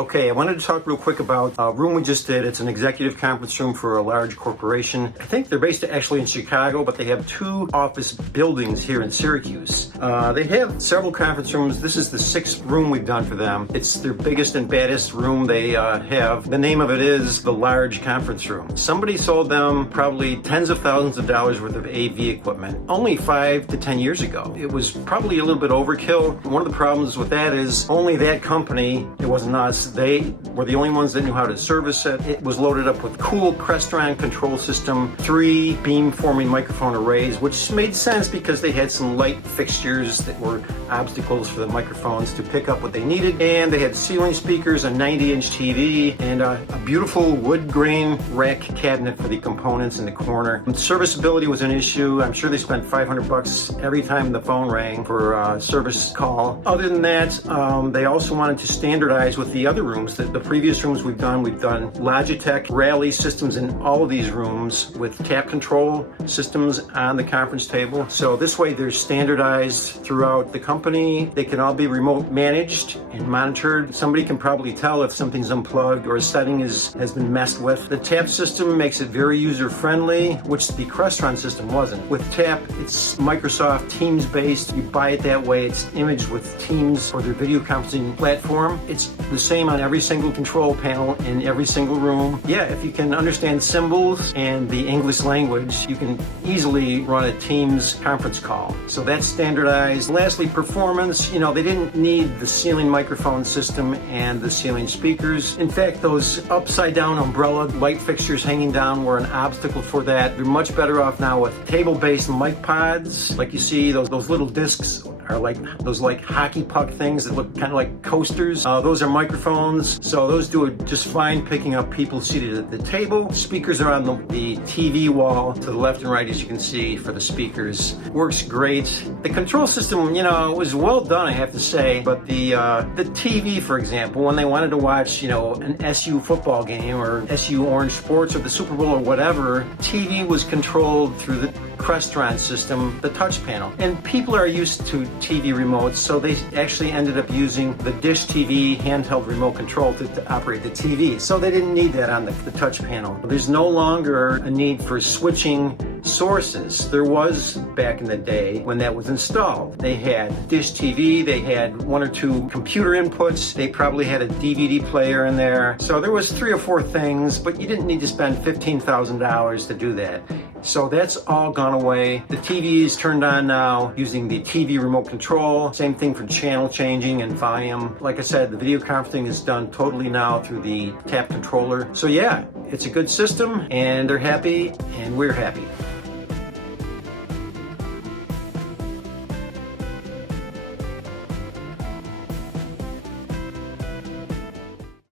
Okay, I wanted to talk real quick about a room we just did. It's an executive conference room for a large corporation. I think they're based actually in Chicago, but they have 2 office buildings here in Syracuse. They have several conference rooms. This is the 6th room we've done for them. It's their biggest and baddest room they have. The name of it is the large conference room. Somebody sold them probably tens of thousands of dollars worth of AV equipment only 5 to 10 years ago. It was probably a little bit overkill. One of the problems with that is only that company, it wasn't us, they were the only ones that knew how to service it. It was loaded up with cool Crestron control system, 3 beam-forming microphone arrays, which made sense because they had some light fixtures that were obstacles for the microphones to pick up what they needed. And they had ceiling speakers, a 90-inch TV, and a beautiful wood grain rack cabinet for the components in the corner. And serviceability was an issue. I'm sure they spent $500 every time the phone rang for a service call. Other than that, they also wanted to standardize with the other rooms. The previous rooms we've done Logitech Rally systems in all of these rooms with tap control systems on the conference table. So this way they're standardized throughout the company. They can all be remote managed and monitored. Somebody can probably tell if something's unplugged or a setting has been messed with. The tap system makes it very user-friendly, which the Crestron system wasn't. With tap, it's Microsoft Teams based. You buy it that way. It's imaged with Teams or their video conferencing platform. It's the same on every single control panel in every single room. Yeah, if you can understand symbols and the English language, you can easily run a Teams conference call. So that's standardized. Lastly, performance. They didn't need the ceiling microphone system and the ceiling speakers. In fact, those upside down umbrella light fixtures hanging down were an obstacle for that. They're much better off now with table-based mic pods. Like you see, those little discs are like those hockey puck things that look kind of like coasters. Those are microphones, so those do it just fine picking up people seated at the table. Speakers are on the TV wall to the left and right, as you can see, for the speakers. Works great. The control system, was well done, I have to say, but the TV, for example, when they wanted to watch, an SU football game or SU Orange Sports or the Super Bowl or whatever, TV was controlled through the Crestron system, the touch panel. And people are used to TV remotes, so they actually ended up using the Dish TV handheld remote control to operate the TV. So they didn't need that on the touch panel. There's no longer a need for switching sources. There was back in the day when that was installed. They had Dish TV, they had 1 or 2 computer inputs, they probably had a DVD player in there. So there was 3 or 4 things, but you didn't need to spend $15,000 to do that. So that's all gone away. The TV is turned on now using the TV remote control. Same thing for channel changing and volume. Like I said, the video conferencing is done totally now through the tap controller. So yeah, it's a good system and they're happy and we're happy.